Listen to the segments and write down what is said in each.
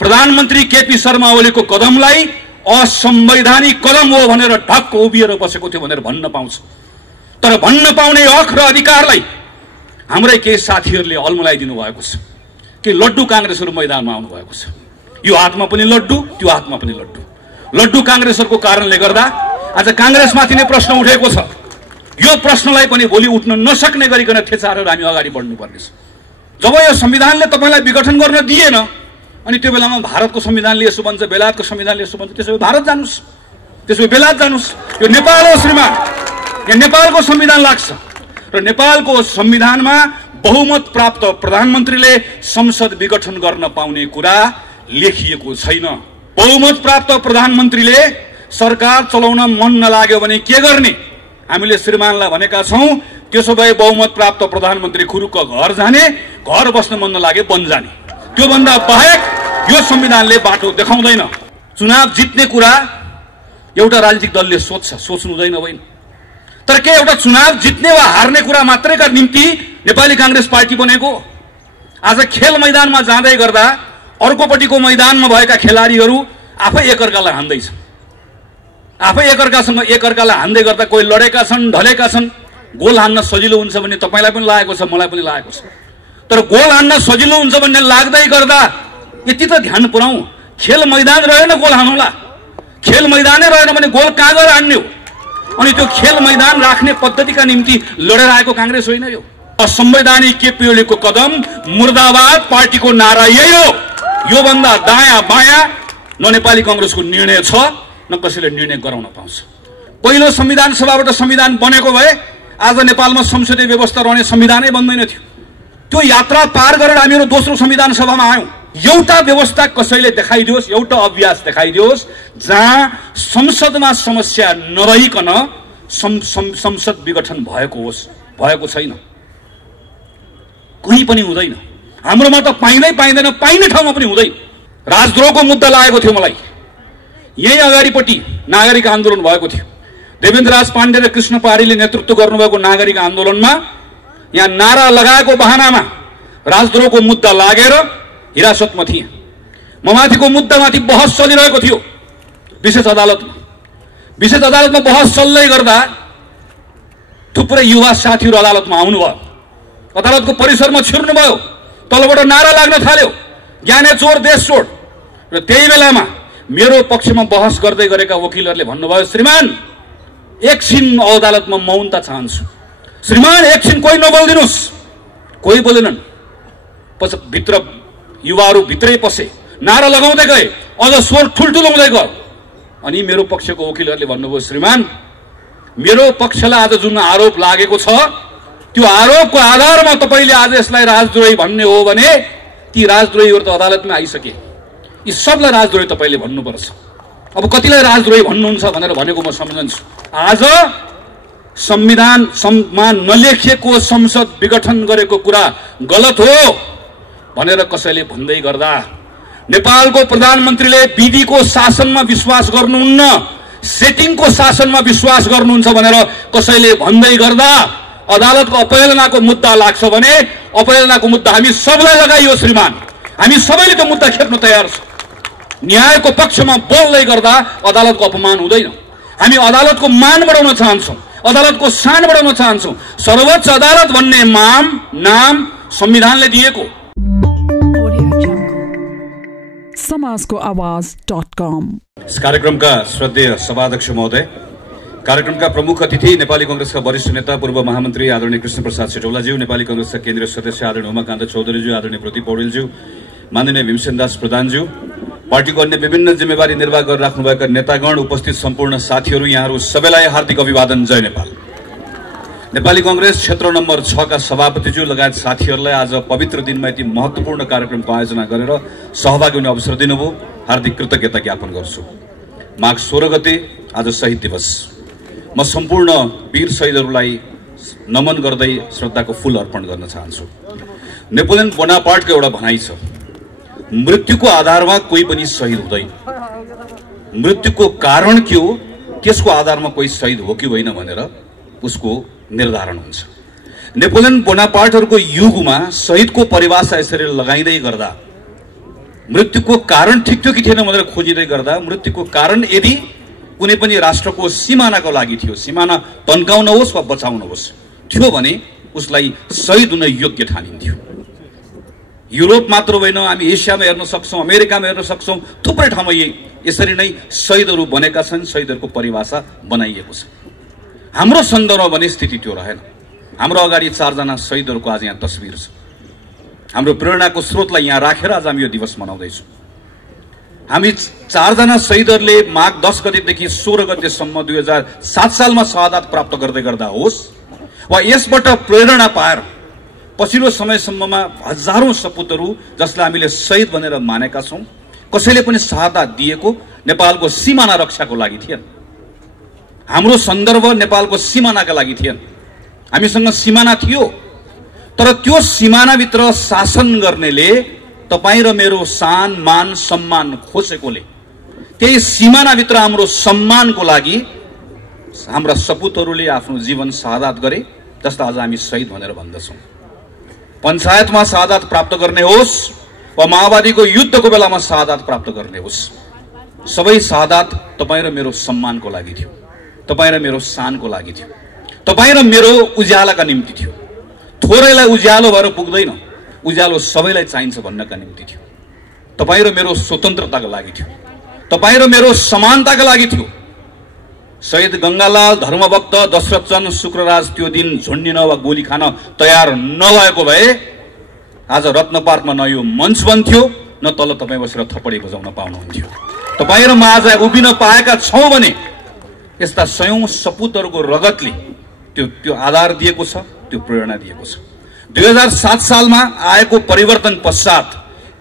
प्रधानमन्त्री केपी शर्मा ओलीको कदमलाई असंवैधानिक कदम हो भनेर ढक्क उभिएर बसेको थियो भनेर भन्न पाउँछ। तर भन्न पाउने हक र अधिकारलाई हाम्रै केही साथीहरूले अल्मलाइदिनु भएको छ कि लड्डु कांग्रेसहरू मैदानमा आउनु भएको छ। यो हातमा पनि लड्डु, त्यो हातमा पनि लड्डु। लड्डु कांग्रेसहरूको कारणले गर्दा आज कांग्रेसमाथि नै प्रश्न उठेको छ। यो प्रश्नलाई पनि भोलि उठ्न नसक्ने गरिकन थेचारेर हामी अगाडि बढ्नुपर्नेछ। जब यो संविधानले तपाईलाई विघटन गर्न दिएन अनि त्यो बेलामा भारतको संविधानले यसो भन्छ, बेलायतको संविधानले यसो भन्छ, त्यसो भए भारत जानुस्, त्यसो भए बेलायत जानुस्। यो नेपाल हो श्रीमान, यहाँ नेपालको संविधान लाग्छ र नेपालको संविधानमा बहुमत प्राप्त प्रधानमन्त्रीले संसद विघटन गर्न पाउने कुरा लेखिएको छैन। बहुमत प्राप्त प्रधानमन्त्रीले सरकार चलाउन मन नलाग्यो भने के गर्ने? हामीले श्रीमानलाई भनेका छौं, त्यसो भए बहुमत प्राप्त प्रधानमन्त्री खुरुक्क घर जाने, घर बस्न मन नलागे वन जाने। त्यो भन्दा बाहेक यो संविधानले बाटो देखाउँदैन। चुनाव जित्ने कुरा एउटा राजनीतिक दलले सोच्नु हुँदैन होइन। तर के एउटा चुनाव जित्ने वा हार्ने कुरा मात्रैका निम्ति नेपाली कांग्रेस पार्टी बनेको? आज खेल मैदानमा जाँदै गर्दा अर्कोपट्टिको मैदानमा भएका खेलाडीहरू आफै एकअर्कालाई हान्दैछन्, आफै एकअर्कालाई हान्दै गर्दा कोही लडेका छन्, ढलेका छन्। गोल हान्न सजिलो हुन्छ भन्ने तपाईलाई पनि लागेको छ, मलाई पनि लागेको छ। तर गोल हान्न सजिलो हुन्छ भन्ने लाग्दै गर्दा यति त ध्यान पुर्याउँ, खेल मैदान रहेन गोल हान्नुला। खेल मैदानै रहेन भने गोल कहाँ गएर हान्ने हो? अनि त्यो खेल मैदान राख्ने पद्धतिका निम्ति लडेर आएको कांग्रेस होइन यो। असंवैधानिक केपी ओलीको कदम मुर्दाबाद पार्टीको नारा यही हो। यो भन्दा दायाँ बायाँ न नेपाली कांग्रेसको निर्णय छ न कसैले निर्णय गराउन पाउँछ। पहिलो संविधान सभाबाट संविधान बनेको भए आज नेपालमा संसदीय व्यवस्था रहने संविधानै बन्दैन थियो। त्यो यात्रा पार गरेर हामीहरू दोस्रो संविधान सभामा आयौं। एउटा व्यवस्था कसैले देखाइदियोस्, एउटा अभ्यास देखाइदियोस् जहाँ संसदमा समस्या नरहिकन संसद विघटन भएको होस्। भएको छैन, कोही पनि हुँदैन। हाम्रोमा त पाइँदैन, पाइने ठाउँमा पनि हुँदैन। राजद्रोहको मुद्दा लागेको थियो मलाई। यही अगाडिपट्टि नागरिक आन्दोलन भएको थियो। देवेन्द्रराज पाण्डे र कृष्ण पहाडीले नेतृत्व गर्नुभएको नागरिक आन्दोलनमा यहाँ नारा लगाएको बहानामा राजद्रोहको मुद्दा लागेर हिरासतमा थिए। ममाथिको मुद्दामाथि बहस चलिरहेको थियो विशेष अदालतमा। विशेष अदालतमा बहस चल्दै गर्दा थुप्रै युवा साथीहरू अदालतमा आउनुभयो। अदालतको परिसरमा छिर्नुभयो। तलबाट नारा लाग्न थाल्यो, ज्ञाने चोर देश छोड। र त्यही बेलामा मेरो पक्षमा बहस गर्दै गरेका वकिलहरूले भन्नुभयो, श्रीमान एकछिन अदालतमा मौनता चाहन्छु। श्रीमान एकछिन कोही नबोल्दिनुस्। कोही बोलेनन्। भित्र युवाहरू भित्रै पसे, नारा लगाउँदै गए, अझ स्वर ठुल्ठुलो हुँदै गयो। अनि मेरो पक्षको वकिलहरूले भन्नुभयो, श्रीमान मेरो पक्षलाई आज जुन आरोप लागेको छ त्यो आरोपको आधारमा तपाईले आज यसलाई राजद्रोही भन्ने हो भने ती राजद्रोहीहरू त अदालतमा आइसके। यी सबलाई राजद्रोही तपाईले भन्नुपर्छ। अब कतिलाई राजद्रोही भन्नुहुन्छ भनेर भनेको म सम्झन्छु। आज संविधानमा नलेखिएको संसद विघटन गरेको कुरा गलत हो भनेर कसैले भन्दै गर्दा, नेपालको प्रधानमन्त्रीले विधिको शासनमा विश्वास गर्नुहुन्न, सेटिङको शासनमा विश्वास गर्नुहुन्छ भनेर कसैले भन्दै गर्दा अदालतको अपहेलनाको मुद्दा लाग्छ भने अपहेलनाको मुद्दा हामी सबलाई लगाइयो श्रीमान। हामी सबैले त्यो मुद्दा खेप्न तयार छौं। न्यायको पक्षमा बोल्दै गर्दा अदालतको अपमान हुँदैन। हामी अदालतको मान बढाउन चाहन्छौं, अदालतको शान बढाउन चाहन्छौं। सर्वोच्च अदालत भन्ने नाम संविधानले दिएको। समाजको आवाज.com। इस कार्यक्रमका श्रद्धेय सभाध्यक्ष महोदय, कार्यक्रमका प्रमुख अतिथि नेपाली कांग्रेसका वरिष्ठ नेता पूर्व महामन्त्री आदरणीय कृष्ण प्रसाद सिटौलाज्यू, नेपाली कांग्रेसका केन्द्रीय सदस्य आदरणीय उमाकान्त चौधरीज्यू, आदरणीय प्रदीप पौडेलज्यू, माननीय भीमसेन दास प्रधानज्यू, पार्टीको अन्य विभिन्न जिम्मेवारी निर्वाह गरिराख्नुभएका नेतागण, उपस्थित सम्पूर्ण साथीहरू, यहाँहरू सबैलाई हार्दिक अभिवादन। जय नेपाल। नेपाली कांग्रेस क्षेत्र नम्बर 6 का सभापतिज्यू लगायत साथीहरूलाई आज पवित्र दिनमा यति महत्वपूर्ण कार्यक्रमको आयोजना गरेर सहभागी हुने अवसर दिनुभयो, हार्दिक कृतज्ञता ज्ञापन गर्छु। माघ 16 गते आज शहीद दिवस। म सम्पूर्ण वीर शहीदहरूलाई नमन गर्दै श्रद्धाको फूल अर्पण गर्न चाहन्छु। नेपोलियन बोनापार्टको एउटा भनाइ छ, मृत्युको आधारमा कोही पनि शहीद हुँदैन। मृत्युको कारण के हो त्यसको आधारमा कोही शहीद हो कि होइन भनेर उसको निर्धारण हुन्छ। नेपोलियन बोनापार्टहरूको युगमा शहीदको परिभाषा यसरी लगाइँदै गर्दा मृत्युको कारण ठिक थियो कि थिएन भनेर खोजिँदै गर्दा मृत्युको कारण यदि कुनै पनि राष्ट्रको सिमानाको लागि थियो, सिमाना तन्काउन होस् वा बचाउन होस् थियो भने उसलाई शहीद हुन योग्य ठानिन्थ्यो। युरोप मात्र होइन, हामी एसियामा हेर्न सक्छौँ, अमेरिकामा हेर्न सक्छौँ, थुप्रै ठाउँमा यसरी नै शहीदहरू बनेका छन्, शहीदहरूको परिभाषा बनाइएको छ। हाम्रो सन्दर्भमा भने स्थिति त्यो रहेन। हाम्रो अगाडि 4 जना शहीदहरूको आज यहाँ तस्बिर छ। हाम्रो प्रेरणाको स्रोतलाई यहाँ राखेर आज हामी यो दिवस मनाउँदैछौँ। हामी 4 जना शहीदहरूले माघ 10 गतेदेखि 16 गतेसम्म 2007 सालमा शहादत प्राप्त गर्दै गर्दा होस् वा यसबाट प्रेरणा पाएर पछिल्लो समयसम्ममा हजारौं सपुतहरू जसलाई हामीले शहीद भनेर मानेका छौं, कसैले पनि शहादत दिएको नेपालको सीमाना रक्षाको लागि थिएन। हाम्रो सन्दर्भ नेपालको सीमानाका लागि थिएन। हामीसँग सीमाना थियो, तर त्यो सीमानाभित्र शासन गर्नेले तपाईं र मेरो सान मान सम्मान खोसेकोले त्यही सीमानाभित्र हाम्रो सम्मानको लागि हाम्रा सपुतहरूले आफ्नो जीवन शहादत गरे, जसलाई आज हामी शहीद भनेर भन्दछौं। पञ्चायतमा शहादत प्राप्त गर्ने होस् वा माओवादीको युद्धको बेलामा शहादत प्राप्त गर्ने होस्, सबै शहादत तपाईं र मेरो सम्मानको लागि थियो, तपाईं र मेरो शानको लागि थियो, तपाईं र मेरो उज्यालोका निम्ति थियो। थोरैलाई उज्यालो भएर पुग्दैन, उज्यालो सबैलाई चाहिन्छ भन्नका निम्ति थियो। तपाईं र मेरो स्वतन्त्रताको लागि थियो, तपाईं र मेरो समानताका लागि थियो। शहीद गंगालाल, धर्मभक्त दशरथचन्द्र शुक्रराज त्यो दिन झुन्डिन वा गोली खान तयार नभएको भए आज रत्न पार्कमा न यो मञ्च बन्थ्यो, न तल तपाईँ बसेर थप्पडी बजाउन पाउनुहुन्थ्यो। तपाईँ र म आज उभिन पाएका छौं भने यस्ता सयौं सपुतहरूको रगतले त्यो आधार दिएको छ, त्यो प्रेरणा दिएको छ। 2007 सालमा आएको परिवर्तन पश्चात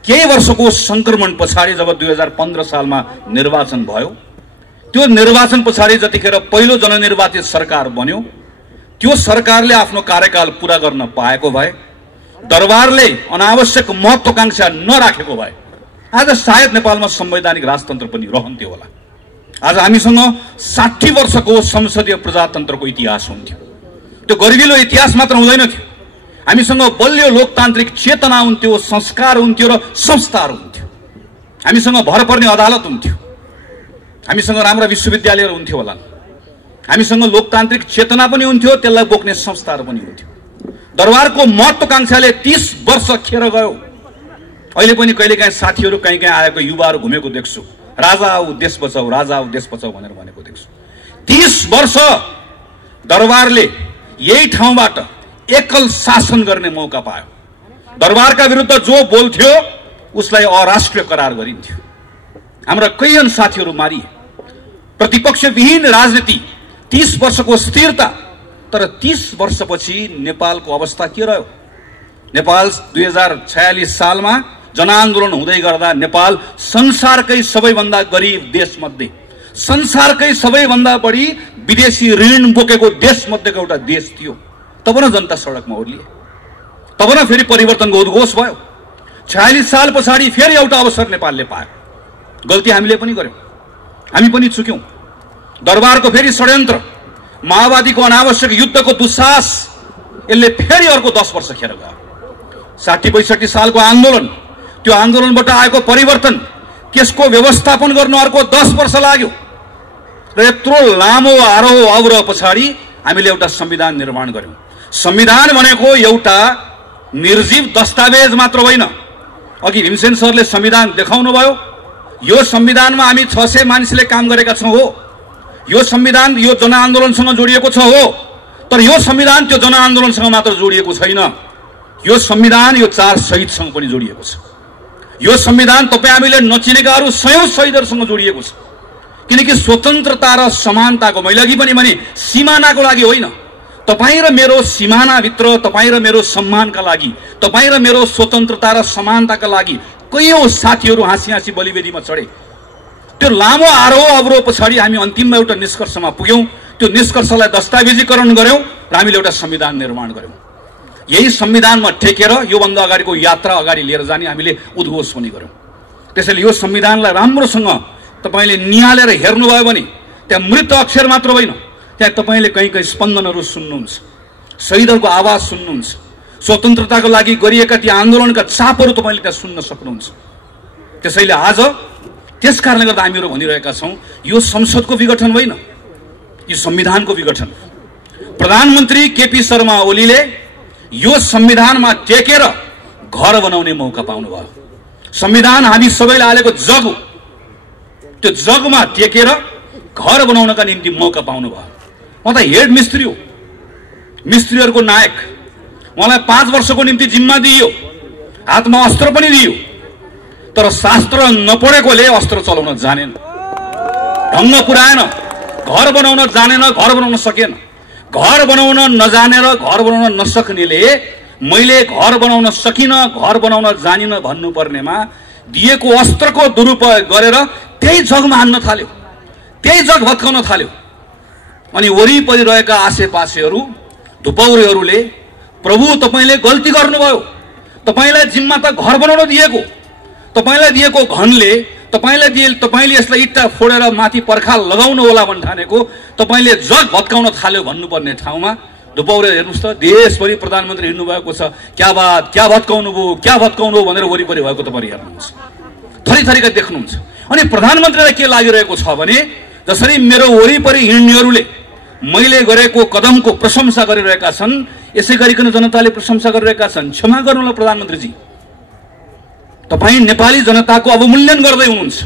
केही वर्षको संक्रमण पछाडि जब 2015 सालमा निर्वाचन भयो, त्यो निर्वाचन पछाडि जतिखेर पहिलो जननिर्वाचित सरकार बन्यो, त्यो सरकारले आफ्नो कार्यकाल पूरा गर्न पाएको भए, दरबारले अनावश्यक महत्वाकांक्षा नराखेको भए आज सायद नेपालमा संवैधानिक राजतन्त्र पनि रहन्थ्यो होला। आज हामीसँग 60 वर्षको संसदीय प्रजातन्त्रको इतिहास हुन्थ्यो। त्यो गरिबिलो इतिहास मात्र हुँदैन थियो, हामीसँग बलियो लोकतान्त्रिक चेतना हुन्थ्यो, संस्कार हुन्थ्यो र संस्थाहरू हुन्थ्यो। हामीसँग भरपर्ने अदालत हुन्थ्यो, हामीसँग राम्रा विश्वविद्यालयहरू हुन्थ्यो होला, हामीसँग लोकतान्त्रिक चेतना पनि हुन्थ्यो, त्यसलाई बोक्ने संस्थाहरू पनि हुन्थ्यो। दरबारको महत्वाकांक्षाले 30 वर्ष खेर गयो। अहिले पनि कहिलेकाहीँ साथीहरू कहीँ आएको युवाहरू घुमेको देख्छु, राजा आऊ देश बचाऊ, राजा आऊ देश बचाऊ भनेर भनेको देख्छु। 30 वर्ष दरबारले यही ठाउँबाट एकल शासन गर्ने मौका पायो। दरबारका विरुद्ध जो बोल्थ्यो उसलाई अराष्ट्रिय करार गरिन्थ्यो। हाम्रा कैयन साथीहरू मारिए। प्रतिपक्षविहीन राजनीति, 30 वर्षको स्थिरता, तर 30 वर्षपछि नेपालको अवस्था के रह्यो? नेपाल 2046 सालमा जनआन्दोलन हुँदै गर्दा नेपाल संसारकै सबैभन्दा गरिब देशमध्ये, संसारकै सबैभन्दा बढी विदेशी ऋण बोकेको देशमध्येको एउटा देश थियो। तब न जनता सडकमा ओर्लिए, तब न फेरि परिवर्तनको उद्घोष भयो। 46 साल पछाडि फेरि एउटा अवसर नेपालले पायो। गल्ती हामीले पनि गर्यौं, हामी पनि चुक्यौं। दरबारको फेरि षड्यन्त्र, माओवादीको अनावश्यक युद्धको दुस्साहस, यसले फेरि अर्को 10 वर्ष खेर गयो। 60-62 सालको आन्दोलन, त्यो आन्दोलनबाट आएको परिवर्तन, त्यसको व्यवस्थापन गर्न अर्को 10 वर्ष लाग्यो। र यत्रो लामो आरोह अवरोह पछाडि हामीले एउटा संविधान निर्माण गर्यौं। संविधान भनेको एउटा निर्जीव दस्तावेज मात्र होइन। अघि भीमसेन सरले संविधान देखाउनु भयो। यो संविधानमा हामी 600 मानिसले काम गरेका छौं हो। यो संविधान यो जनआन्दोलनसँग जोडिएको छ हो, तर यो संविधान त्यो जनआन्दोलनसँग मात्र जोडिएको छैन। यो संविधान यो 4 शहीदसँग पनि जोडिएको छ। यो संविधान तपाईं हामीले नचिनेका अरू सयौं शहीदहरूसँग जोडिएको छ। किनकि स्वतन्त्रता र समानताको, मैले अघि पनि भने सीमानाको लागि होइन, तपाईं र मेरो सीमानाभित्र तपाईं र मेरो सम्मानका लागि, तपाईं र मेरो स्वतन्त्रता र समानताका लागि कयौं साथीहरू हाँसी हाँसी बलिवेदीमा चढे। त्यो लामो आरोह अवरोह पछाडि हामी अन्तिममा एउटा निष्कर्षमा पुग्यौं। त्यो निष्कर्षलाई दस्तावेजीकरण गर्यौं र हामीले एउटा संविधान निर्माण गर्यौं। यही संविधानमा टेकेर योभन्दा अगाडिको यात्रा अगाडि लिएर जाने हामीले उद्घोष पनि गर्यौं। त्यसैले यो संविधानलाई राम्रोसँग तपाईले निहालेर हेर्नुभयो भने त्यहाँ मृत अक्षर मात्र होइन, त्यहाँ तपाईले कहीँ कहीँ स्पन्दनहरू सुन्नुहुन्छ, शहीदहरूको आवाज सुन्नुहुन्छ, स्वतन्त्रताको लागि गरिएका ती आन्दोलनका चापहरू तपाईले त्यहाँ सुन्न सक्नुहुन्छ। त्यसैले आज त्यस कारणले गर्दा हामीहरू भनिरहेका छौँ यो संसदको विघटन होइन, यो संविधानको विघटन। प्रधानमन्त्री केपी शर्मा ओलीले यो संविधानमा टेकेर घर बनाउने मौका पाउनुभयो। संविधान हामी सबैले हालेको जग हो, त्यो जगमा टेकेर घर बनाउनका निम्ति मौका पाउनुभयो। म त हेड मिस्त्री हो, मिस्त्रीहरूको नायक। मलाई 5 वर्षको निम्ति जिम्मा दिइयो, हातमा अस्त्र पनि दिइयो, तर शास्त्र नपढेकोले अस्त्र चलाउन जानेन, ढङ्ग पुर्याएन, घर बनाउन जानेन, घर बनाउन सकेन। घर बनाउन नजानेर घर बनाउन नसक्नेले मैले घर बनाउन सकिन, घर बनाउन जानिन भन्नुपर्नेमा दिएको अस्त्रको दुरुपयोग गरेर त्यही जगमा हान्न थाल्यो, त्यही जग भत्काउन थाल्यो। अनि वरिपरि रहेका आसेपासेहरू धुपौरेहरूले प्रभु तपाईँले गल्ती गर्नुभयो, तपाईँलाई जिम्मा त घर बनाउन दिएको, तपाईँलाई दिएको घनले तपाईँले यसलाई इट्टा फोडेर माथि पर्खाल लगाउनु होला भन्न ठानेको, तपाईँले जग भत्काउन थाल्यो भन्नुपर्ने ठाउँमा धुपौरे हेर्नुहोस् त देशभरि प्रधानमन्त्री हिँड्नु भएको छ, क्या बात, क्या भत्काउनु भयो भनेर वरिपरि भएको तपाईँ हेर्नुहुन्छ, थरीथरीका देख्नुहुन्छ। अनि प्रधानमन्त्रीलाई के लागिरहेको छ भने जसरी मेरो वरिपरि हिँड्नेहरूले मैले गरेको कदमको प्रशंसा गरिरहेका छन्, यसै गरिकन जनताले प्रशंसा गरिरहेका छन्। क्षमा गर्नुहोला प्रधानमन्त्रीजी, तपाईँ नेपाली जनताको अवमूल्यन गर्दै हुनुहुन्छ,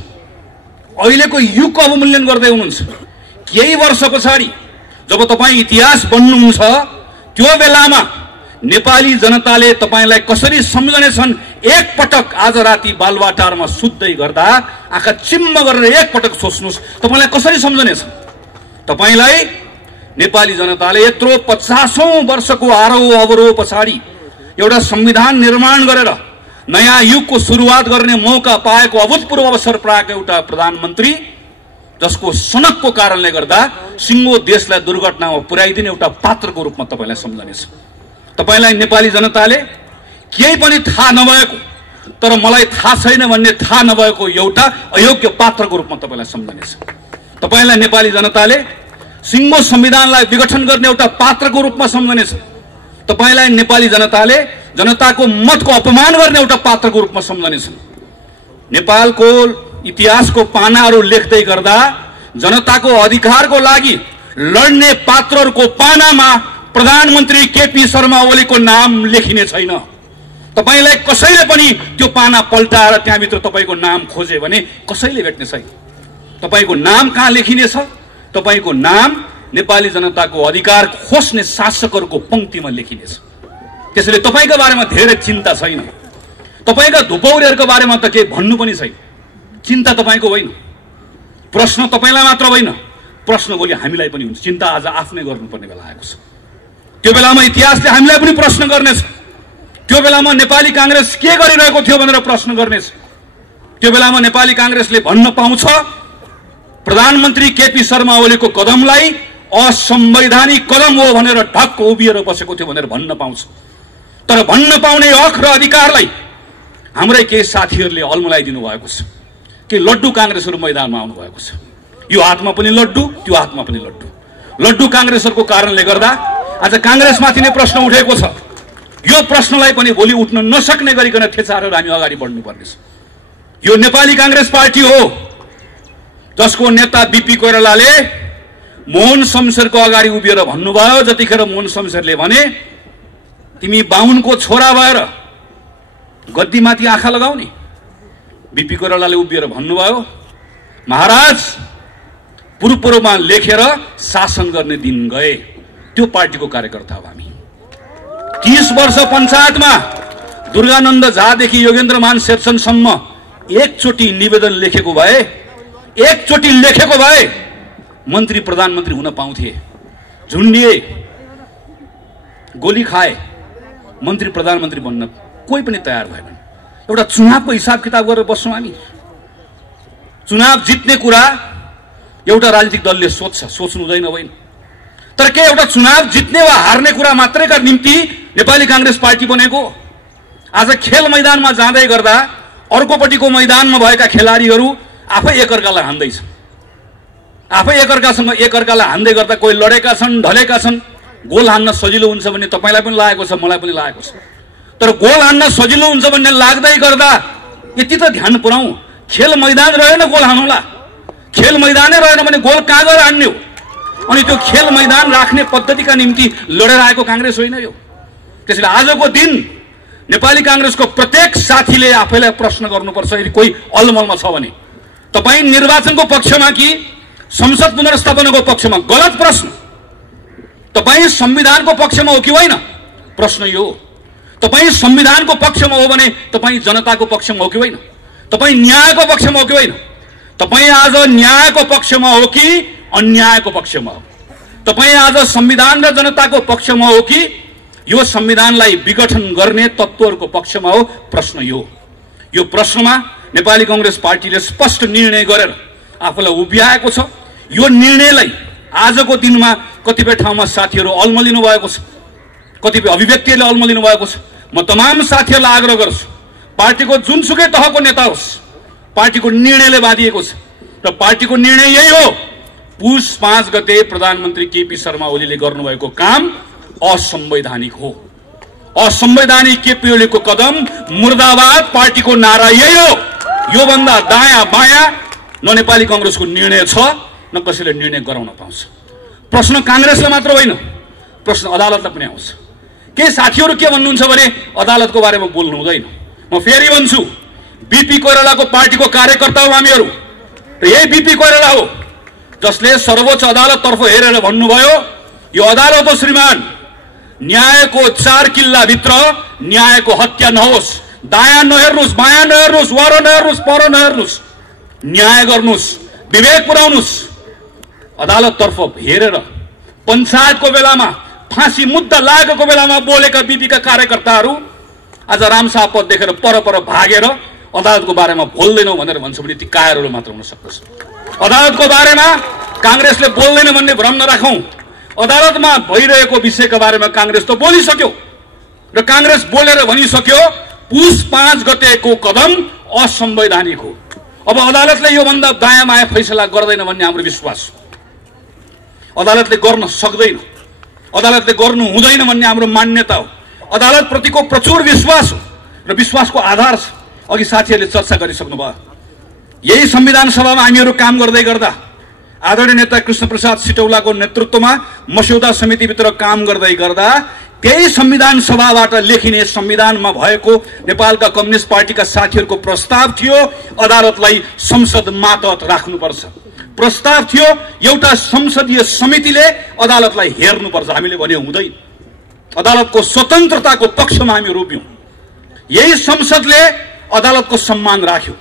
अहिलेको युगको अवमूल्यन गर्दै हुनुहुन्छ। केही वर्ष पछाडि जब तपाईँ इतिहास बन्नुहुन्छ त्यो बेलामा नेपाली जनताले तपाईँलाई कसरी सम्झनेछन् एकपटक आज राति बालुवाटारमा सुत्दै गर्दा आँखा चिम्म गरेर एकपटक सोच्नुहोस् तपाईँलाई कसरी सम्झनेछ। तपाईँलाई नेपाली जनताले यत्रो 50औं वर्षको आरोह अवरोह पछाडि एउटा संविधान निर्माण गरेर नयाँ युगको सुरुवात गर्ने मौका पाएको, अभूतपूर्व अवसर पाएको एउटा प्रधानमन्त्री जसको सनकको कारणले गर्दा सिङ्गो देशलाई दुर्घटनामा पुर्याइदिने एउटा पात्रको रूपमा तपाईँलाई सम्झनेछ। तपाईँलाई नेपाली जनताले केही पनि थाहा नभएको तर मलाई थाहा छैन भन्ने थाहा नभएको एउटा अयोग्य पात्रको रूपमा तपाईँलाई सम्झनेछ। तपाईँलाई नेपाली जनताले सिङ्गो संविधानलाई विघटन गर्ने एउटा पात्रको रूपमा सम्झनेछ। तपाईँलाई नेपाली जनताले जनताको मतको अपमान गर्ने एउटा पात्रको रूपमा सम्झनेछ। नेपालको इतिहासको पानाहरू लेख्दै गर्दा जनताको अधिकारको लागि लड्ने पात्रहरूको पानामा प्रधानमन्त्री केपी शर्मा ओलीको नाम लेखिने छैन। तपाईँलाई कसैले पनि त्यो पाना पल्टाएर त्यहाँभित्र तपाईँको नाम खोजे भने कसैले भेट्ने छैन। तपाईँको नाम कहाँ लेखिनेछ? तपाईँको नाम नेपाली जनताको अधिकार खोज्ने शासकहरूको पंक्तिमा लेखिनेछ। त्यसैले तपाईँको बारेमा धेरै चिन्ता छैन, तपाईँका धुपौरेहरूको बारेमा त केही भन्नु पनि छैन। चिन्ता तपाईँको होइन, प्रश्न तपाईँलाई मात्र होइन, प्रश्न भोलि हामीलाई पनि हुन्छ। चिन्ता आज आफ्नै गर्नुपर्ने बेला आएको छ। त्यो बेलामा इतिहासले हामीलाई पनि प्रश्न गर्नेछ। त्यो बेलामा नेपाली कांग्रेस के गरिरहेको थियो भनेर प्रश्न गर्नेछ। त्यो बेलामा नेपाली कांग्रेसले भन्न पाउँछ प्रधानमन्त्री केपी शर्मा ओलीको कदमलाई असंवैधानिक कदम हो भनेर ढक्क उभिएर बसेको थियो भनेर भन्न पाउँछ। तर भन्न पाउने हक र अधिकारलाई हाम्रै केही साथीहरूले अल्मलाइदिनु भएको छ कि लड्डु कांग्रेसहरू मैदानमा आउनु भएको छ। यो हातमा पनि लड्डु, त्यो हातमा पनि लड्डु। लड्डु कांग्रेसहरूको कारणले गर्दा आज कांग्रेसमाथि नै प्रश्न उठेको छ। यो प्रश्नलाई पनि भोलि उठ्न नसक्ने गरिकन ठेचारेर हामी अगाडि बढ्नुपर्नेछ। यो नेपाली कांग्रेस पार्टी हो जसको नेता बीपी कोइरालाले मोहन शमशेरको अगाडि उभिएर भन्नुभयो, जतिखेर मोहन शमशेरले भने तिमी बाहुनको छोरा भएर गद्दीमाथि आँखा लगाउने, बीपी कोइरालाले उभिएर भन्नुभयो महाराज पूर्वमा लेखेर शासन गर्ने दिन गए। त्यो पार्टीको कार्यकर्ता हो हामी। 30 वर्ष पञ्चायतमा दुर्गानन्द झादेखि योगेन्द्रमान शेरचनसम्म एकचोटि निवेदन लेखेको भए, एकचोटि लेखेको भए मन्त्री प्रधानमन्त्री हुन पाउँथे। झुन्डिए, गोली खाए, मन्त्री प्रधानमन्त्री बन्न कोही पनि तयार भएन। एउटा चुनावको हिसाब किताब गरेर बस्छौँ हामी। चुनाव जित्ने कुरा एउटा राजनीतिक दलले सोच्नु हुँदैन होइन। तर के एउटा चुनाव जित्ने वा हार्ने कुरा मात्रैका निम्ति नेपाली कांग्रेस पार्टी बनेको? आज खेल मैदानमा जाँदै गर्दा अर्कोपट्टिको मैदानमा भएका खेलाडीहरू आफै एकअर्कालाई हान्दैछ। आफै एकअर्कालाई हान्दै गर्दा कोही लडेका छन्, ढलेका छन्। गोल हान्न सजिलो हुन्छ भन्ने तपाईँलाई पनि लागेको छ, मलाई पनि लागेको छ। तर गोल हान्न सजिलो हुन्छ भन्ने लाग्दै गर्दा यति त ध्यान पुर्याउँ। खेल मैदान रहेन गोल हानौला, खेल मैदानै रहेन भने गोल कहाँ गएर हान्ने हो? अनि त्यो खेल मैदान राख्ने पद्धतिका निम्ति लडेर आएको काङ्ग्रेस होइन यो। त्यसैले आजको दिन नेपाली काङ्ग्रेसको प्रत्येक साथीले आफैलाई प्रश्न गर्नुपर्छ, यदि कोही अलमलमा छ भने तपाईँ निर्वाचनको पक्षमा कि संसद पुनर्स्थापनाको पक्षमा? गलत प्रश्न। तपाईँ संविधानको पक्षमा हो कि होइन? प्रश्न यो। तपाईँ संविधानको पक्षमा हो भने तपाईँ जनताको पक्षमा हो कि होइन? तपाईँ न्यायको पक्षमा हो कि होइन? तपाईँ आज न्यायको पक्षमा हो कि अन्यायको पक्षमा हो? तपाईँ आज संविधान र जनताको पक्षमा हो कि यो संविधानलाई विघटन गर्ने तत्त्वहरूको पक्षमा हो? प्रश्न यो। यो प्रश्नमा नेपाली कांग्रेस पार्टीले स्पष्ट निर्णय गरेर आफूलाई उभ्याएको छ। यो निर्णयलाई आजको दिनमा कतिपय ठाउँमा साथीहरू अल्मलिनु भएको छ, कतिपय अभिव्यक्तिहरूले अल्मलिनु भएको छ। म तमाम साथीहरूलाई आग्रह गर्छु, पार्टीको जुनसुकै तहको नेता होस्, पार्टीको निर्णयले बाँधिएको छ र पार्टीको निर्णय यही हो। पुष 5 गते प्रधानमन्त्री केपी शर्मा ओलीले गर्नुभएको काम असंवैधानिक हो। असंवैधानिक केपी ओलीको कदम मुर्दाबाद पार्टीको नारा यही हो। यो भन्दा दायाँ बायाँ न नेपाली कांग्रेसको निर्णय छ न कसैले निर्णय गराउन पाउँछ। प्रश्न कांग्रेसलाई मात्र होइन, प्रश्न अदालतलाई पनि आउँछ। के साथीहरू के भन्नुहुन्छ भने अदालतको बारेमा बोल्नु हुँदैन। म फेरि भन्छु, बीपी कोइरालाको पार्टीको कार्यकर्ता हो हामीहरू र यही बीपी कोइराला हो जसले सर्वोच्च अदालततर्फ हेरेर भन्नुभयो, यो अदालत हो श्रीमान, न्यायको 4 किल्लाभित्र न्यायको हत्या नहोस्, दायाँ नहेर्नुहोस्, बायाँ नहेर्नुहोस्, वर नहेर्नुहोस्, पर नहेर्नुहोस्, न्याय गर्नुहोस्, विवेक पुर्याउनुहोस्। अदालततर्फ हेरेर पञ्चायतको बेलामा फाँसी मुद्दा लागेको बेलामा बोलेका बीपीका कार्यकर्ताहरू आज रामशाह पद देखेर पर भागेर अदालतको बारेमा बोल्दैनौ भनेर भन्छ भने ती कायरहरू मात्र हुन सक्दछ। अदालतको बारेमा कांग्रेसले बोल्दैन भन्ने भ्रम नराखौं। अदालतमा भइरहेको विषयका बारेमा कांग्रेस त बोलिसक्यो र कांग्रेस बोलेर भनिसक्यो पुष 5 गतेको कदम असंवैधानिक हो। अब अदालतले यो भन्दा दायाँ बायाँ फैसला गर्दैन भन्ने हाम्रो विश्वास हो। अदालतले गर्न सक्दैन, अदालतले गर्नु हुँदैन भन्ने हाम्रो मान्यता हो। अदालत प्रतिको प्रचुर विश्वास हो र विश्वासको आधार छ। अघि साथीहरूले चर्चा गरिसक्नु भयो। यही संविधान सभामा हामीहरू काम गर्दै गर्दा आदरणीय नेता कृष्णप्रसाद सिटौलाको नेतृत्वमा मस्यौदा समितिभित्र काम गर्दै गर्दा त्यही संविधान सभाबाट लेखिने संविधानमा भएको नेपालका कम्युनिस्ट पार्टीका साथीहरूको प्रस्ताव थियो अदालतलाई संसद मातहत राख्नुपर्छ। प्रस्ताव थियो एउटा संसदीय समितिले अदालतलाई हेर्नुपर्छ। हामीले भने हुँदैन, अदालतको स्वतन्त्रताको पक्षमा हामी रोप्यौं। यही संसदले अदालतको सम्मान राख्यो।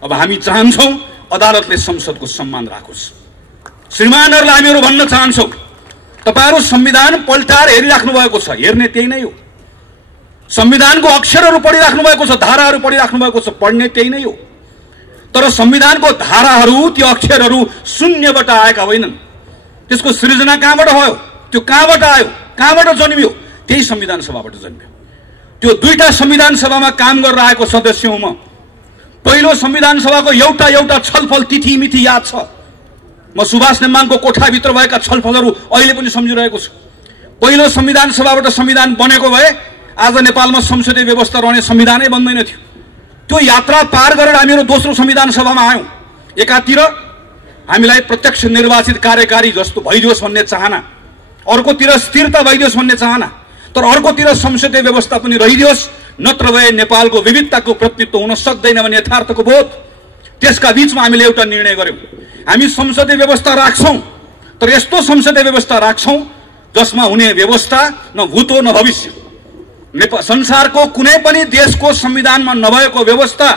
अब हामी चाहन्छौं अदालतले संसदको सम्मान राखोस्। श्रीमानहरूलाई हामीहरू भन्न चाहन्छौं, तपाईहरू संविधान पल्टाएर हेरिराख्नु भएको छ, हेर्ने त्यही नै हो। संविधानको अक्षरहरू पढिराख्नु भएको छ, धाराहरू पढिराख्नु भएको छ, पढ्ने त्यही नै हो। तर संविधानको धाराहरू, त्यो अक्षरहरू शून्यबाट आएका होइनन्। त्यसको सृजना कहाँबाट भयो? त्यो कहाँबाट आयो, कहाँबाट जन्मियो? त्यही संविधान सभाबाट जन्मियो। त्यो दुईटा संविधान सभामा काम गरेर आएको सदस्य हुँ म। पहिलो संविधान सभाको एउटा छलफल तिथि याद छ। म सुभाष नेमाङको कोठाभित्र भएका छलफलहरू अहिले पनि सम्झिरहेको छु। पहिलो संविधान सभाबाट संविधान बनेको भए आज नेपालमा संसदीय व्यवस्था रहने संविधानै बन्दैन थियो। त्यो यात्रा पार गरेर हामीहरू दोस्रो संविधान सभामा आयौं। एकातिर हामीलाई प्रत्यक्ष निर्वाचित कार्यकारी जस्तो भइदियोस् भन्ने चाहना, अर्कोतिर स्थिरता भइदियोस् भन्ने चाहना, तर अर्कोतिर संसदीय व्यवस्था पनि रहिदियोस्, नत्र भए नेपालको विविधताको प्रतिनिधित्व हुन सक्दैन भन्ने यथार्थको बोध। त्यसका बीचमा हामीले एउटा निर्णय गर्यौं, हामी संसदीय व्यवस्था राख्छौं, तर यस्तो संसदीय व्यवस्था राख्छौं जसमा हुने व्यवस्था न भूत हो न भविष्य। संसारको कुनै पनि देशको संविधानमा नभएको व्यवस्था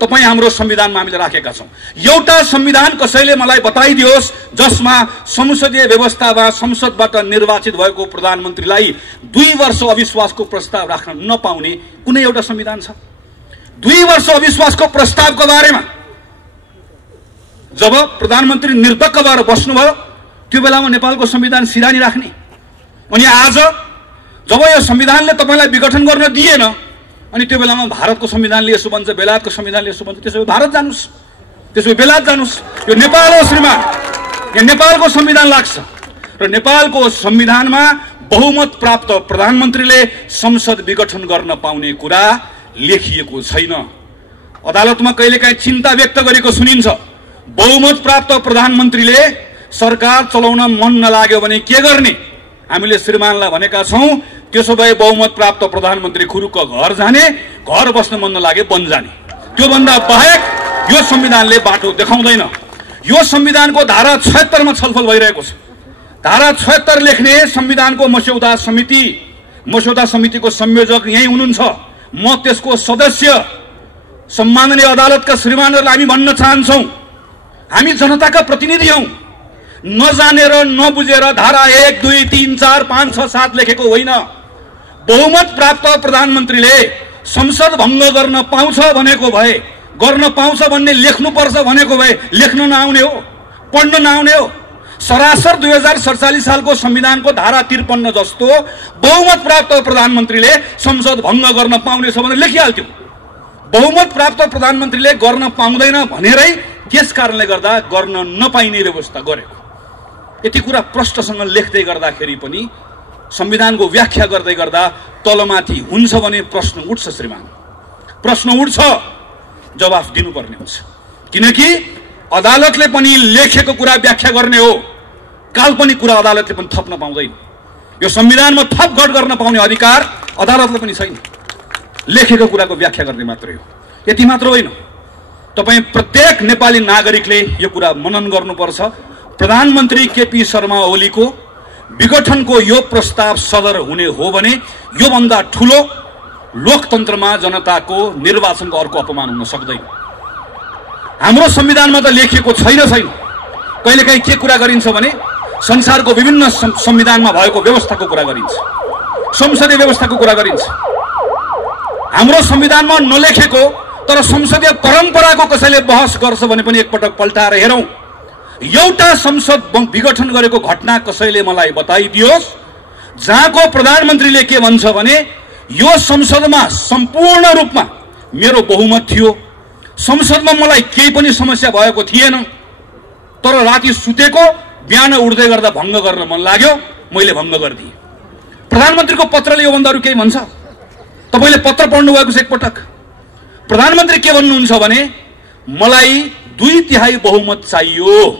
तपाई हाम्रो संविधानमा हामीले राखेका छौं। एउटा संविधान कसैले मलाई बताइदियोस् जसमा संसदीय व्यवस्थामा संसदबाट निर्वाचित भएको प्रधानमन्त्रीलाई 2 वर्ष अविश्वासको प्रस्ताव राख्न नपाउने कुनै एउटा संविधान छ? 2 वर्ष अविश्वासको प्रस्तावको बारेमा जब प्रधानमन्त्री निर्धक्क भएर बस्नुभयो त्यो बेलामा नेपालको संविधान सिरानी राख्ने। अनि आज जब यो संविधानले तपाईलाई विघटन गर्न दिएन अनि त्यो बेलामा भारतको संविधानले यसो भन्छ, बेलायतको संविधानले यसो भन्छ, त्यसो भए भारत जानुस्, त्यसो भए बेलायत जानुस्। यो नेपाल हो श्रीमान, यहाँ नेपालको संविधान लाग्छ र नेपालको संविधानमा बहुमत प्राप्त प्रधानमन्त्रीले संसद विघटन गर्न पाउने कुरा लेखिएको छैन। अदालतमा कहिलेकाहीँ चिन्ता व्यक्त गरेको सुनिन्छ। बहुमत प्राप्त प्रधानमन्त्रीले सरकार चलाउन मन नलाग्यो भने के गर्ने? हामीले श्रीमानलाई भनेका छौं, त्यसो भए बहुमत प्राप्त प्रधानमन्त्री खुरुक्क घर जाने, घर बस्न मन नलागे वन जाने। त्यो भन्दा बाहेक यो संविधानले बाटो देखाउँदैन। यो संविधानको धारा 76 मा छलफल भइरहेको छ। धारा 76 लेख्ने संविधानको मस्यौदा समितिको संयोजक यही हुनुहुन्छ। म त्यसको सदस्य। सम्माननीय अदालतका श्रीमानहरूलाई हामी भन्न चाहन्छौं, हामी जनताका प्रतिनिधि हौं। नजानेर नबुझेर धारा 1, 2, 3, 4, 5, 6, 7 लेखेको होइन। बहुमत प्राप्त प्रधानमन्त्रीले संसद भङ्ग गर्न पाउँछ भनेको भए, गर्न पाउँछ भन्ने लेख्नुपर्छ भनेको भए लेख्न नआउने हो, पढ्न नआउने हो। सरासर 2047 सालको संविधानको धारा 53 जस्तो बहुमत प्राप्त प्रधानमन्त्रीले संसद भङ्ग गर्न पाउनेछ भने लेखिहाल्थ्यो। बहुमत प्राप्त प्रधानमन्त्रीले गर्न पाउँदैन भनेरै त्यस कारणले गर्दा गर्न नपाइने व्यवस्था गरेको। यति कुरा प्रष्टसँग लेख्दै गर्दाखेरि पनि संविधानको व्याख्या गर्दै गर्दा तलमाथि हुन्छ भने प्रश्न उठ्छ। श्रीमान, प्रश्न उठ्छ, जवाफ दिनुपर्ने हुन्छ। किनकि अदालतले पनि लेखेको कुरा व्याख्या गर्ने हो, काल्पनिक कुरा अदालतले पनि थप्न पाउँदैन। यो संविधानमा थपघट गर्न पाउने अधिकार अदालतले पनि छैन। लेखेको कुराको व्याख्या गर्ने मात्रै हो। यति मात्र होइन, तपाईँ प्रत्येक नेपाली नागरिकले यो कुरा मनन गर्नुपर्छ। प्रधानमन्त्री केपी शर्मा ओलीको विघटनको यो प्रस्ताव सदर हुने हो भने योभन्दा ठूलो लोकतन्त्रमा जनताको निर्वाचनको अर्को अपमान हुन सक्दैन। हाम्रो संविधानमा त लेखिएको छैन। कहिलेकाहीँ के कुरा गरिन्छ भने संसारको विभिन्न संविधानमा भएको व्यवस्थाको कुरा गरिन्छ, संसदीय व्यवस्थाको कुरा गरिन्छ। हाम्रो संविधानमा नलेखेको तर संसदीय परम्पराको कसैले बहस गर्छ भने पनि एकपटक पल्टाएर हेरौं। एउटा संसद विघटन गरेको घटना कसैले मलाई बताइदियोस् जहाँको प्रधानमन्त्रीले के भन्छ भने यो संसदमा सम्पूर्ण रूपमा मेरो बहुमत थियो, संसदमा मलाई केही पनि समस्या भएको थिएन, तर राति सुतेको बिहान उठ्दै गर्दा भङ्ग गर्न मन लाग्यो, मैले भङ्ग गरिदिएँ। प्रधानमन्त्रीको पत्रले योभन्दा अरू केही भन्छ? तपाईले पत्र पढ्नु भएको छ एकपटक? प्रधानमन्त्री के भन्नुहुन्छ भने मलाई 2/3 बहुमत चाहियो,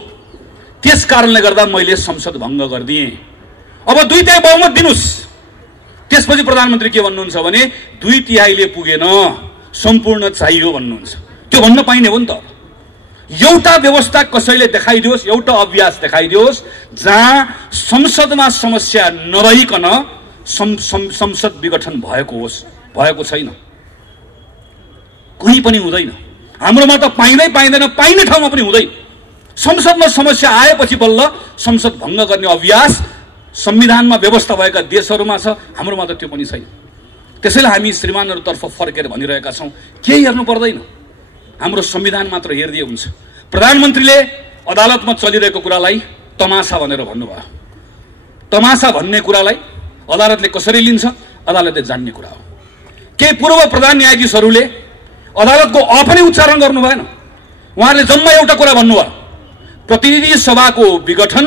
त्यस कारणले गर्दा मैले संसद भङ्ग गरिदिएँ। अब 2/3 बहुमत दिनुस्। त्यसपछि प्रधानमन्त्री के भन्नुहुन्छ भने 2/3 पुगेन, सम्पूर्ण चाहियो भन्नुहुन्छ। त्यो भन्न पाइने हो नि त। एउटा व्यवस्था कसैले देखाइदियोस्, एउटा अभ्यास देखाइदियोस् जहाँ संसदमा समस्या नरहिकन संसद विघटन भएको होस्। भएको छैन, कहीँ पनि हुँदैन। हाम्रोमा त पाइँदैन, पाइने ठाउँमा पनि हुँदैन। संसदमा समस्या आएपछि बल्ल संसद भङ्ग गर्ने अभ्यास संविधानमा व्यवस्था भएका देशहरूमा छ, हाम्रोमा त त्यो पनि छैन। त्यसैले हामी श्रीमानहरूतर्फ फर्केर भनिरहेका छौं, केही हेर्नु पर्दैन, हाम्रो संविधान मात्र हेर्दिए हुन्छ। प्रधानमन्त्रीले अदालतमा चलिरहेको कुरालाई तमासा भनेर भन्नुभयो। तमासा भन्ने कुरालाई अदालतले कसरी लिन्छ, अदालतले जान्ने कुरा हो। केही पूर्व प्रधान न्यायाधीशहरूले अदालतको अ पनि उच्चारण गर्नु भएन। उहाँहरूले जम्मा एउटा कुरा भन्नुभयो, प्रतिनिधि सभाको विघटन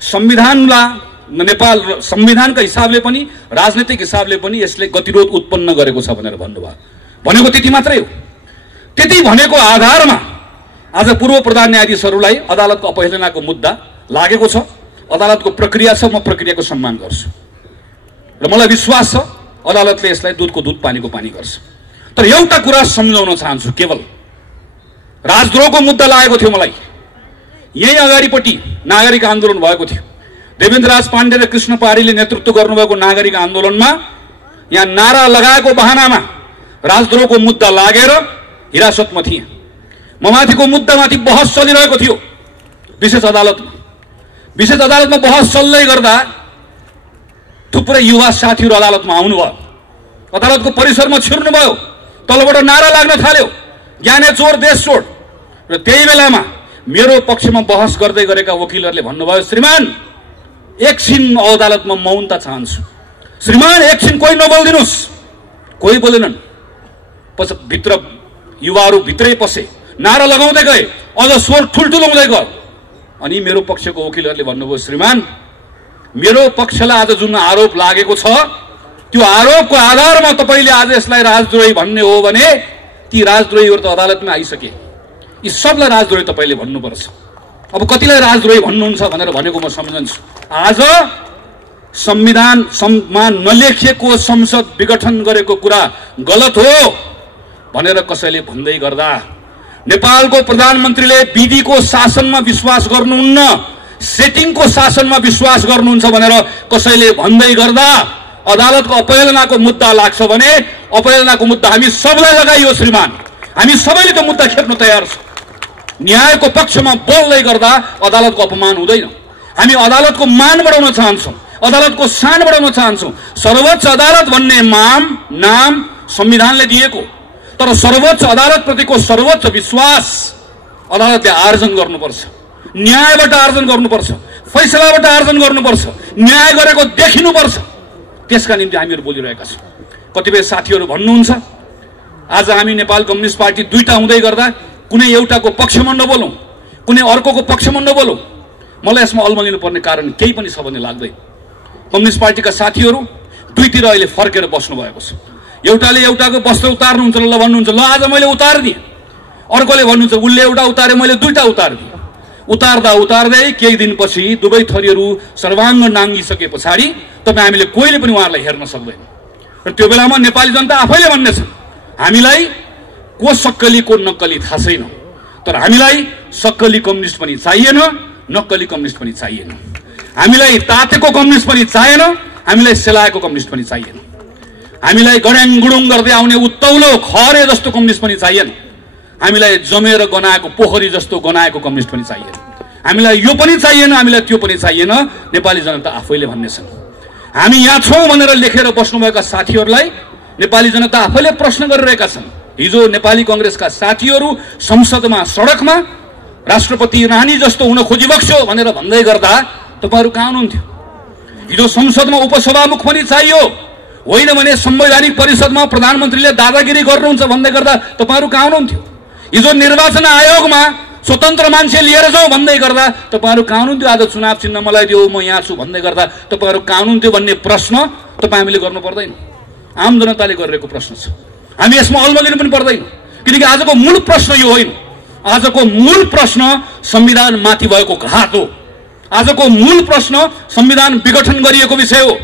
संविधानलाई नेपाल संविधानका हिसाबले पनि राजनीतिक हिसाबले पनि यसले गतिरोध उत्पन्न गरेको छ भनेर भन्नुभयो। भनेको त्यति मात्रै हो। त्यति भनेको आधारमा आज पूर्व प्रधान न्यायाधीशहरूलाई अदालतको अपहेलनाको मुद्दा लागेको छ। अदालतको प्रक्रिया छ, म प्रक्रियाको सम्मान गर्छु र मलाई विश्वास छ अदालतले यसलाई दूधको दूध पानीको पानी गर्छ। तर एउटा कुरा सम्झाउन चाहन्छु, केवल राजद्रोहको मुद्दा लागेको थियो मलाई। यही अगाडिपट्टि नागरिक आन्दोलन भएको थियो। देवेन्द्रराज पाण्डे र कृष्ण पारीले नेतृत्व गर्नुभएको नागरिक आन्दोलनमा यहाँ नारा लगाएको बहानामा राजद्रोहको मुद्दा लागेर हिरासतमा थिए। म माथिको मुद्दामाथि बहस चलिरहेको थियो विशेष अदालतमा। विशेष अदालतमा बहस चल्दै गर्दा थुप्रै युवा साथीहरू अदालतमा आउनुभयो, अदालतको परिसरमा छिर्नुभयो, तलबाट नारा लाग्न थाल्यो, ज्ञाने चोर देश छोड। र त्यही बेलामा मेरो पक्षमा बहस गर्दै गरेका वकिलहरूले भन्नुभयो, श्रीमान एकछिन अदालतमा मौनता चाहन्छु। श्रीमान एकछिन कोही नबोल्दिनुस्। कोही बोलेनन्। भित्र युवाहरू भित्रै पसे, नारा लगाउँदै गए, अझ स्वर ठुल्ठुलो हुँदै गयो। अनि मेरो पक्षको वकिलहरूले भन्नुभयो, श्रीमान मेरो पक्षलाई आज जुन आरोप लागेको छ त्यो आरोपको आधारमा तपाईले आज यसलाई राजद्रोही भन्ने हो भने ती राजद्रोहीहरू त अदालतमा आइसके। यी सबलाई राजद्रोही तपाईँले भन्नुपर्छ। अब कतिलाई राजद्रोही भन्नुहुन्छ भनेर भनेको म सम्झन्छु। आज संविधानमा नलेखिएको संसद विघटन गरेको कुरा गलत हो भनेर कसैले भन्दै गर्दा, नेपालको प्रधानमन्त्रीले विधिको शासनमा विश्वास गर्नुहुन्न, सेटिङको शासनमा विश्वास गर्नुहुन्छ भनेर कसैले भन्दै गर्दा अदालतको अपहेलनाको मुद्दा लाग्छ भने अपहेलनाको मुद्दा हामी सबलाई लगाइयो श्रीमान। हामी सबैले त्यो मुद्दा खेप्न तयार छौँ। न्यायको पक्षमा बोल्दै गर्दा अदालतको अपमान हुँदैन। हामी अदालतको मान बढाउन चाहन्छौँ, अदालतको शान बढाउन चाहन्छौँ। सर्वोच्च अदालत भन्ने नाम संविधानले दिएको, तर सर्वोच्च अदालतप्रतिको सर्वोच्च विश्वास अदालतले आर्जन गर्नुपर्छ, न्यायबाट आर्जन गर्नुपर्छ, फैसलाबाट आर्जन गर्नुपर्छ, न्याय गरेको देखिनुपर्छ। त्यसका निम्ति हामीहरू बोलिरहेका छौँ। कतिपय साथीहरू भन्नुहुन्छ आज हामी नेपाल कम्युनिस्ट पार्टी दुईटा हुँदै गर्दा कुनै एउटाको पक्षमा नबोलौँ, कुनै अर्कोको पक्षमा नबोलौँ। मलाई यसमा अल्मलिनु पर्ने कारण केही पनि छ भन्ने लाग्दैन। कम्युनिस्ट पार्टीका साथीहरू दुईतिर अहिले फर्केर बस्नु भएको छ। एउटाले एउटाको वस्त्र उतार्नुहुन्छ ल भन्नुहुन्छ, ल आज मैले उतारिदिएँ। अर्कोले भन्नुहुन्छ उसले एउटा उतारे मैले दुईटा उतारिदिएँ। उतार्दा उतार्दै केही दिनपछि दुवै थरीहरू सर्वाङ्ग नाङ्गिसके पछाडि तपाईँ हामीले कोहीले पनि उहाँहरूलाई हेर्न सक्दैन। र त्यो बेलामा नेपाली जनता आफैले भन्नेछ हामीलाई को सक्कली को नक्कली थाहा छैन, तर हामीलाई सक्कली कम्युनिस्ट पनि चाहिएन, नक्कली कम्युनिस्ट पनि चाहिएन। हामीलाई तातेको कम्युनिस्ट पनि चाहिएन, हामीलाई सेलाएको कम्युनिस्ट पनि चाहिएन। हामीलाई गड्याङ गुडुङ गर्दै आउने उत्तौलो खरे जस्तो कम्युनिस्ट पनि चाहिएन। हामीलाई जमेर गनाएको पोखरी जस्तो गनाएको कम्युनिस्ट पनि चाहिएन। हामीलाई यो पनि चाहिएन, हामीलाई त्यो पनि चाहिएन। नेपाली जनता आफैले भन्नेछन्। हामी यहाँ छौँ भनेर लेखेर बस्नुभएका साथीहरूलाई नेपाली जनता आफैले प्रश्न गरिरहेका छन्। हिजो नेपाली कङ्ग्रेसका साथीहरू संसदमा सडकमा राष्ट्रपति रानी जस्तो हुन खोजिबक्स्यो भनेर भन्दै गर्दा तपाईँहरू कहाँ हुनुहुन्थ्यो? हिजो संसदमा उपसभामुख पनि चाहियो, होइन भने संवैधानिक परिषदमा प्रधानमन्त्रीले दादागिरी गर्नुहुन्छ भन्दै गर्दा तपाईँहरू कहाँ हुनुहुन्थ्यो? हिजो निर्वाचन आयोगमा स्वतन्त्र मान्छे लिएर जाउँ भन्दै गर्दा तपाईँहरू कहाँ हुनुहुन्थ्यो? आज चुनाव चिन्ह मलाई दियो म यहाँ छु भन्दै गर्दा तपाईँहरू कहाँ हुनुहुन्थ्यो भन्ने प्रश्न तपाईँ हामीले गर्नु पर्दैन। आम जनताले गरिरहेको प्रश्न छ। हामी यसमा अल्मलिनु पनि पर्दैन, किनकि आजको मूल प्रश्न यो होइन। आजको मूल प्रश्न संविधान माथि भएको घात हो। आजको मूल प्रश्न संविधान विघटन गरिएको विषय हो।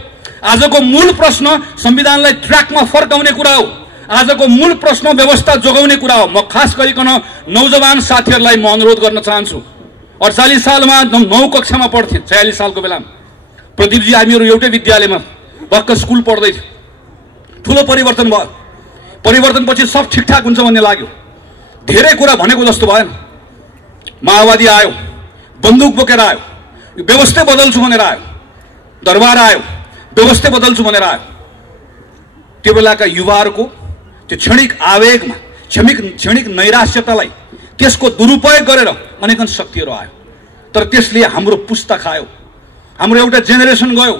आजको मूल प्रश्न संविधानलाई ट्र्याकमा फर्काउने कुरा हो। आजको मूल प्रश्न व्यवस्था जोगाउने कुरा हो। म खास गरिकन नौजवान साथीहरूलाई म अनुरोध गर्न चाहन्छु। 48 सालमा 9 कक्षामा पढ्थेँ, 46 सालको बेलामा प्रदीपजी हामीहरू एउटै विद्यालयमा भर्खर स्कुल पढ्दै थियो। ठुलो परिवर्तन भयो। परिवर्तनपछि सब ठिकठाक हुन्छ भन्ने लाग्यो। धेरै कुरा भनेको जस्तो भएन। माओवादी आयो, बन्दुक बोकेर आयो, व्यवस्था बदल्छु भनेर आयो, दरबार आयो, व्यवस्था बदल्छु भनेर आयो। त्यो बेलाका युवाहरूको त्यो क्षणिक आवेगमा, क्षणिक नैराश्यतालाई त्यसको दुरुपयोग गरेर अनेकन शक्तिहरू आयो। तर त्यसले हाम्रो पुस्ता खायो, हाम्रो एउटा जेनेरेसन गयो।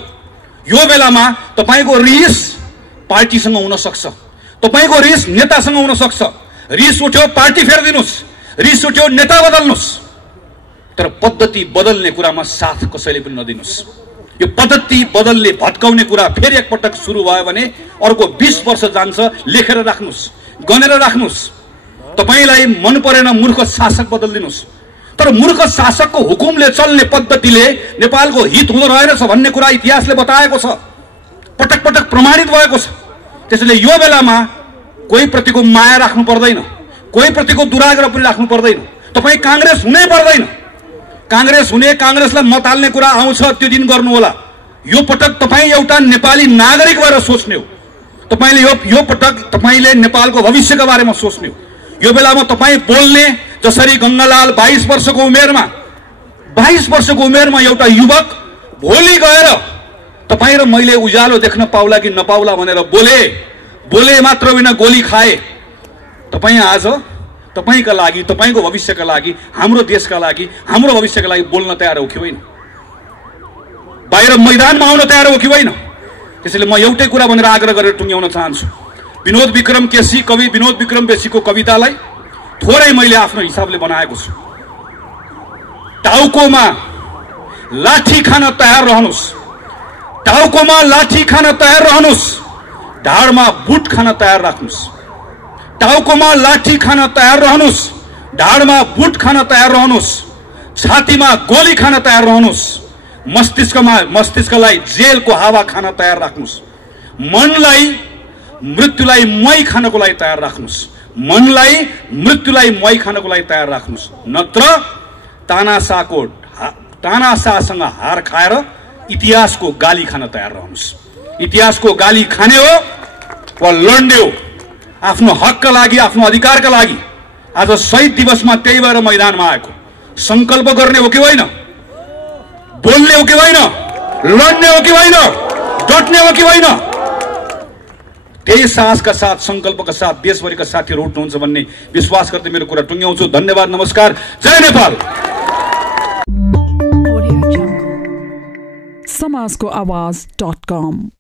यो बेलामा तपाईँको रिस पार्टीसँग हुन सक्छ, तपाईँको रिस नेतासँग हुन सक्छ। रिस उठ्यो पार्टी फेरिदिनुहोस्, रिस उठ्यो नेता बदल्नुहोस्, तर पद्धति बदल्ने कुरामा साथ कसैले पनि नदिनुहोस्। यो पद्धति बदल्ने भत्काउने कुरा फेरि एकपटक सुरु भयो भने अर्को 20 वर्ष जान्छ। लेखेर राख्नुहोस्, गनेर राख्नुहोस्। तपाईँलाई मन परेन मूर्ख शासक बदलिदिनुहोस्, तर मूर्ख शासकको हुकुमले चल्ने पद्धतिले नेपालको हित हुँदो रहेनछ भन्ने कुरा इतिहासले बताएको छ, पटक पटक प्रमाणित भएको छ। त्यसैले यो बेलामा कोही प्रतिको माया राख्नु पर्दैन, कोही प्रतिको दुराग्रह पनि राख्नु पर्दैन। तपाईँ काङ्ग्रेस हुनै पर्दैन। काङ्ग्रेस हुने, काङ्ग्रेसलाई मत हाल्ने कुरा आउँछ त्यो दिन गर्नु होला। यो पटक तपाईँ एउटा नेपाली नागरिक भएर सोच्ने हो। तपाईँले यो पटक तपाईँले नेपालको भविष्यका बारेमा सोच्ने हो। यो बेलामा तपाईँ बोल्ने जसरी गङ्गालाल 22 वर्षको उमेरमा एउटा युवक भोलि गएर तपाईँ र मैले उज्यालो देख्न पाउला कि नपाउला भनेर बोले मात्र होइन गोली खाए। तपाईँ आज तपाईका लागि, तपाईको भविष्यका लागि, हाम्रो देशका लागि, हाम्रो भविष्यका लागि बोल्न तयार हो कि होइन? बाहिर मैदानमा आउन तयार हो कि होइन? त्यसैले म एउटै कुरा भनेर आग्रह गरेर टुङ्ग्याउन चाहन्छु। विनोद विक्रम केसी, कवि विनोद विक्रम केसीको कवितालाई थोरै मैले आफ्नो हिसाबले बनाएको छु। टाउकोमा लाठी खान तयार रहनुहोस्, टाउकोमा लाठी खान तयार रहनुहोस्, ढाडमा बुट खान तयार राख्नुहोस्। टाउकोमा लाठी खान तयार रहनुस्, ढाडमा बुट खान तयार रहनुस्, छातीमा गोली खान तयार रहनुस्, मस्तिष्कलाई जेलको हावा खान तयार राख्नुस्, मनलाई मृत्युलाई मही खानको लागि तयार राख्नुस्, मनलाई मृत्युलाई मही खानको लागि तयार राख्नुस्। नत्र तानाशाहसँग हार खाएर इतिहासको गाली खान तयार रहनुस्। इतिहासको गाली खाने हो वा लड्ने हो आफ्नो हकका लागि, आफ्नो अधिकारका लागि। आज शहीद दिवसमा त्यही भएर मैदानमा आएको। संकल्प गर्ने हो कि होइन, बोल्ने हो कि होइन, लड्ने हो कि होइन, डट्ने हो कि होइन, त्यही साहसका साथ, संकल्पका साथ देशभरिका साथीहरू उठ्नुहुन्छ भन्ने विश्वास गर्दै मेरो कुरा टुङ्ग्याउँछु। धन्यवाद, नमस्कार, जय नेपाल। समाजको आवाज.com